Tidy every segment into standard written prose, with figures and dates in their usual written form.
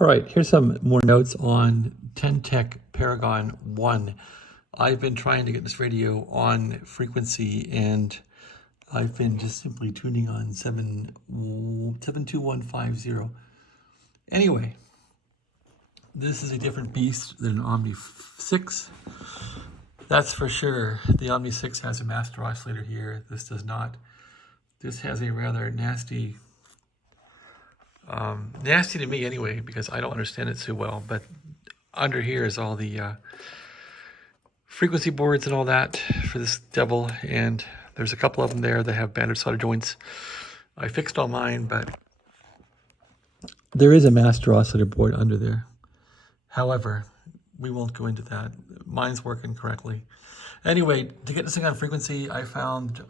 All right, here's some more notes on 10-Tech Paragon I. I've been trying to get this radio on frequency, and I've been just simply tuning on 72150. Anyway, this is a different beast than an Omni 6. That's for sure. The Omni 6 has a master oscillator here. This does not. This has a rather nasty to me anyway, because I don't understand it too well, but under here is all the frequency boards and all that for this devil, and there's a couple of them there that have banded solder joints. I fixed all mine, but there is a master oscillator board under there. However, we won't go into that. Mine's working correctly. Anyway, to get this thing on frequency, I found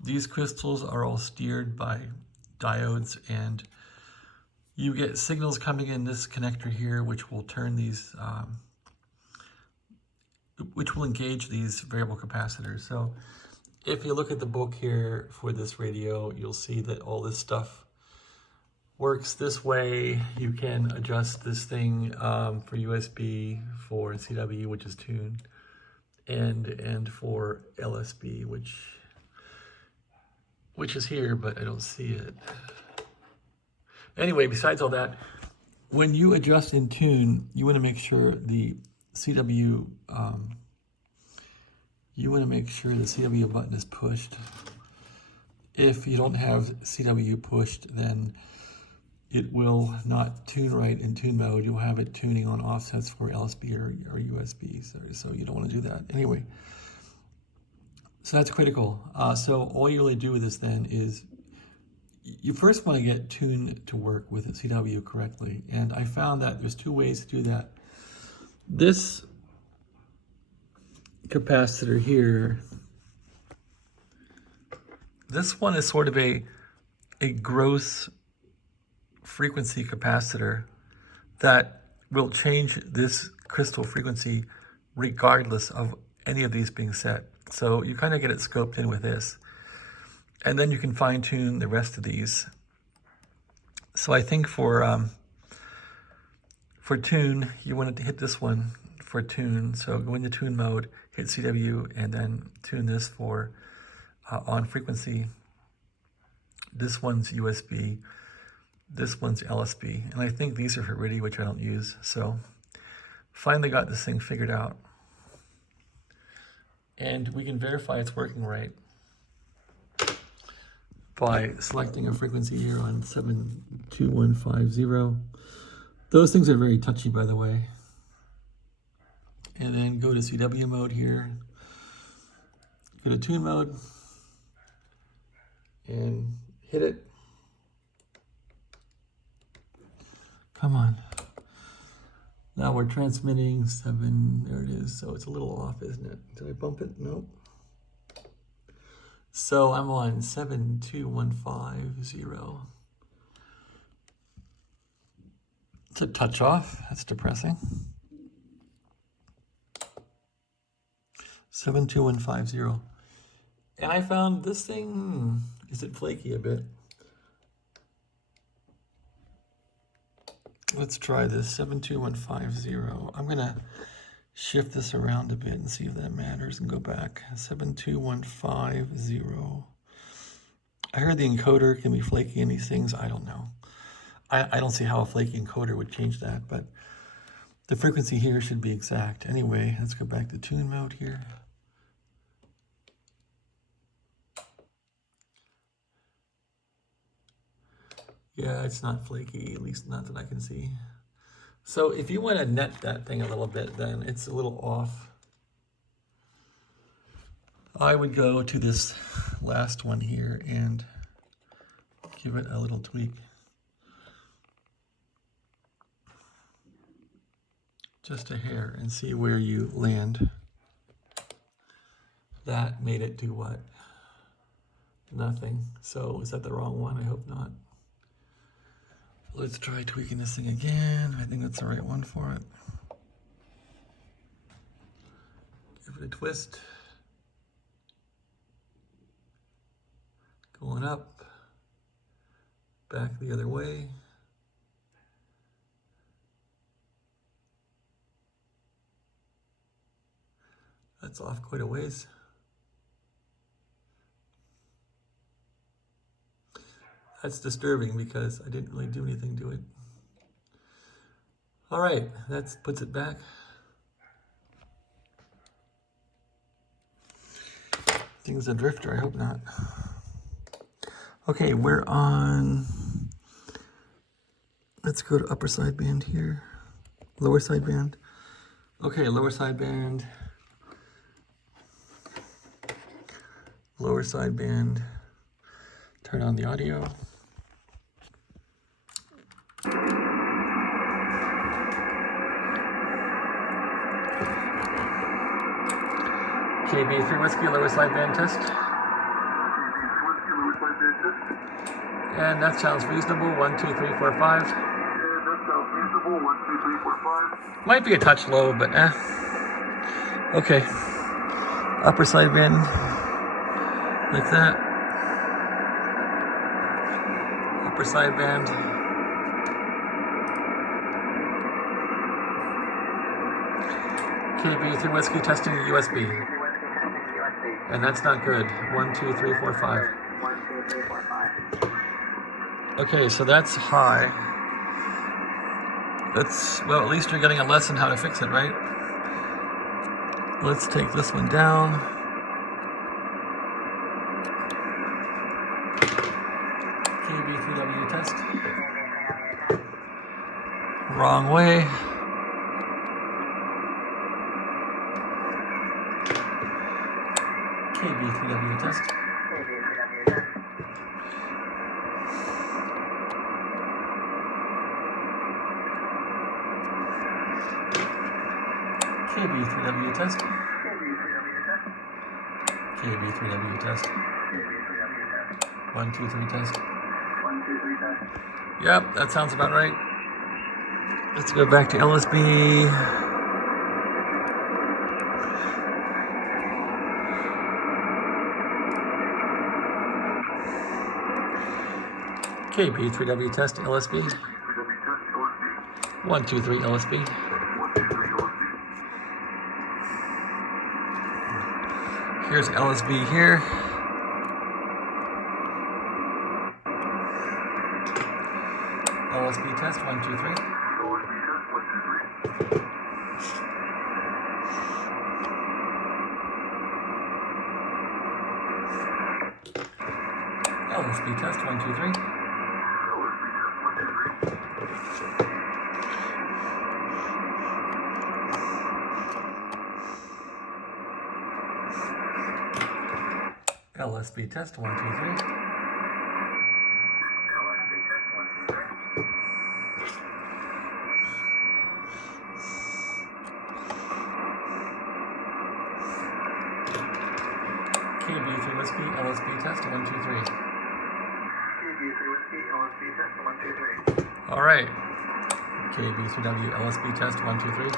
these crystals are all steered by diodes, and you get signals coming in this connector here, which will turn these, which will engage these variable capacitors. So if you look at the book here for this radio, you'll see that all this stuff works this way. You can adjust this thing for USB, for CW, which is tuned, and for LSB, which is here, but I don't see it. Anyway, besides all that, when you adjust in tune, you want to make sure the CW, button is pushed. If you don't have CW pushed, then it will not tune right in tune mode. You'll have it tuning on offsets for LSB or USB, so you don't want to do that. Anyway, so that's critical. So all you really do with this then is you first want to get tune to work with CW correctly. And I found that there's two ways to do that. This capacitor here, this one is sort of a gross frequency capacitor that will change this crystal frequency regardless of any of these being set. So you kind of get it scoped in with this. And then you can fine tune the rest of these. So I think for tune, you want to hit this one for tune. So go into tune mode, hit CW, and then tune this for on frequency. This one's USB. This one's LSB. And I think these are for RIDI, which I don't use. So finally got this thing figured out. And we can verify it's working right by selecting a frequency here on 72150. Those things are very touchy, by the way. And then go to CW mode here, go to tune mode, and hit it. Come on. Now we're transmitting 7, there it is. So it's a little off, isn't it? Did I bump it? Nope. So I'm on 72150. It's a touch off. That's depressing. 72150. And I found this thing, is it flaky a bit? Let's try this, 72150. I'm gonna shift this around a bit and see if that matters and go back. 72150. I heard the encoder can be flaky in these things. I don't know. I don't see how a flaky encoder would change that, but the frequency here should be exact. Anyway, let's go back to tune mode here. Yeah, it's not flaky, at least not that I can see. So if you want to net that thing a little bit, then it's a little off. I would go to this last one here and give it a little tweak. Just a hair, and see where you land. That made it do what? Nothing. So is that the wrong one? I hope not. Let's try tweaking this thing again. I think that's the right one for it. Give it a twist. Going up. Back the other way. That's off quite a ways. That's disturbing because I didn't really do anything to it. All right, that puts it back. Thing's a drifter, I hope not. Okay, we're on, let's go to upper sideband here. Lower sideband. Okay, lower sideband. Lower sideband. Turn on the audio. KB3 Whiskey, lower sideband test. And that sounds reasonable. 1, 2, 3, 4, 5. Might be a touch low, but okay. Upper sideband, like that. Upper sideband. KB3 Whiskey testing USB. And that's not good. 1, 2, 3, 4, 5. Okay, so that's high. That's, well, at least you're getting a lesson how to fix it, right? Let's take this one down. KB3W test. Wrong way. KB3W test. KB3W test. KB3W test. 1, 2, 3 test. Yep, that sounds about right. Let's go back to LSB. KB3W test LSB. 1, 2, 3 LSB. Here's LSB here. LSB test 1, 2, 3. LSB test 1, 2, 3. LSB test 1, 2, 3. KB3 Whiskey, LSB test 1, 2, 3. KB3 Whiskey, LSB test 1, 2, 3. All right. KB3W LSB test 1, 2, 3.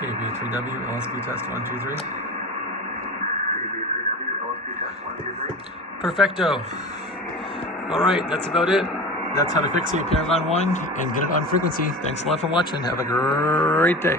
KB3W LSB test 1, 2, 3. Perfecto. All right, that's about it. That's how to fix the Paragon 1 and get it on frequency. Thanks a lot for watching. Have a great day.